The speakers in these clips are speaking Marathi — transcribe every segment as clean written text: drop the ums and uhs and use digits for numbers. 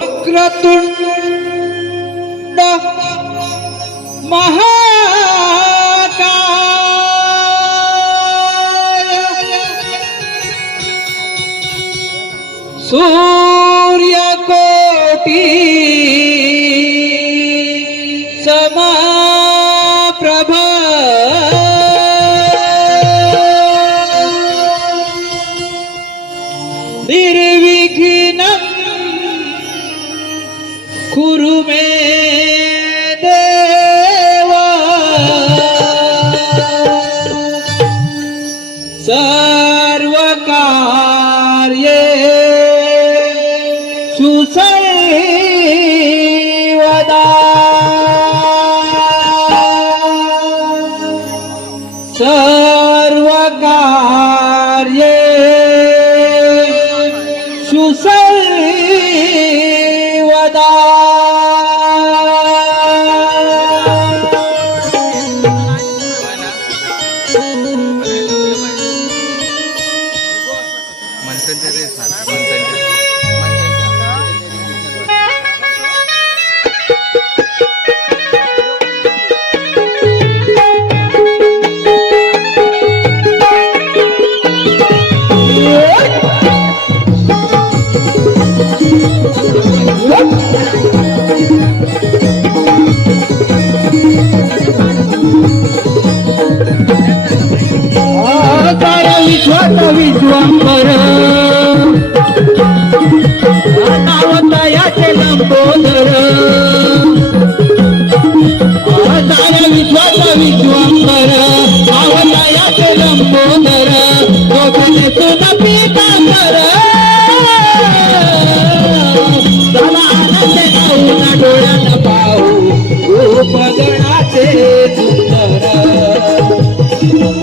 वक्रतुंड महाकाय सूर्यकोटि समप्रभ निर्विघ्नं कुरु मे देव सर्वकार्येषु सर्वदा सर्वकार्येषु सर्वदा विश्वांबर नावतयाचे लंबोदर साऱ्या विश्वाचा विश्वांबर नावतयाचे लंबोदर दोघांनी तुझा पीतांबर चला आनंद गाऊन डोळ्यात पाहू रूपगणाचे सुंदर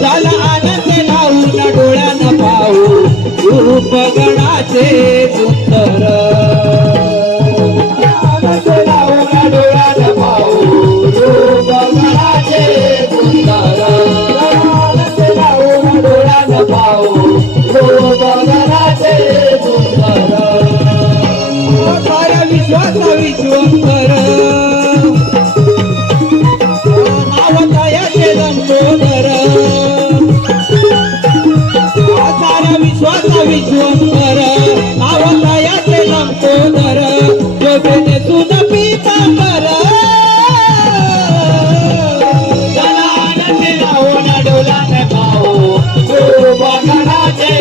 चला आनंद गाऊन डोळ्यात पाहू रूपगणाचे सुंदर आनंद गाऊन डोळ्यात पाहू रूपगणाचे सुंदर आनंद गाऊन डोळ्यात पाहू रूपगणाचे सुंदर सारा विश्वाचा विश्वंकर नावतयाचे लंबोदर सारा विश्वाचा विश्वंकर नावतयाचे लंबोदर जोगेने सुन पीतांबर चला आनंद गाऊन डोळ्यात पाहू रूपगणाचे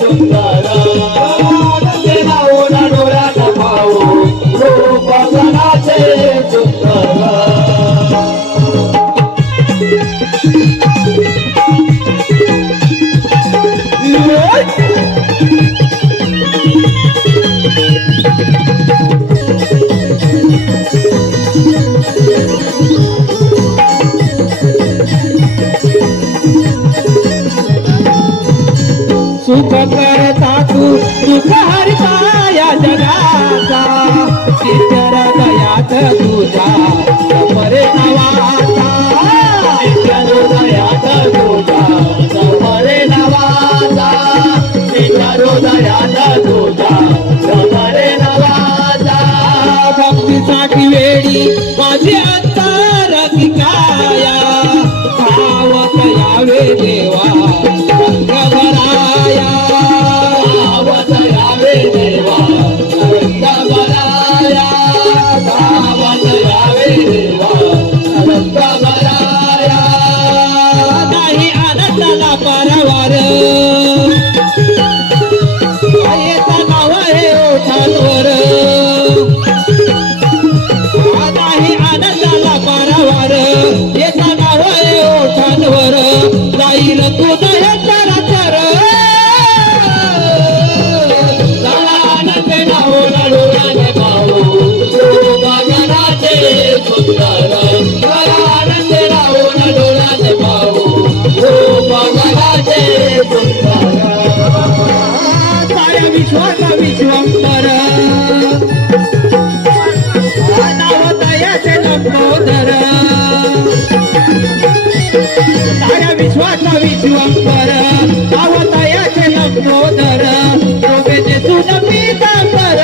सुंदर आनंद गाऊन डोळ्यात पाहू रूपगणाचे सुंदर सुख करता तू दुःख हरता या जगाचा ईश्वर दयात तुझा समरे नावाचा ईश्वर दयात तुझा समरे नावाचा ईश्वर दयात तुझा समरे नावाचा भक्तीसाठी वेडी माझी अंतर काया भावत यावे देवा भराया भावत यावे देवा रंग भराया भावत यावे देवा रंग भराया नाही आनंदाला परवार येता नाव हे ओठांवर नाही आनंदाला परवार येता नाव हे ओठांवर जाईल तुझं हे चराचर चला आनंद गाऊन डोळ्यात पाहू रूपगणाचे सुंदर चला आनंद गाऊन डोळ्यात पाहू रूपगणाचे सुंदर साऱ्या विश्वाचा विश्वंकर नावतयाचे लंबोदर साऱ्या विश्वाचा विश्वंकर नावतयाचे लंबोदर दोघेचे सुन पीतांबर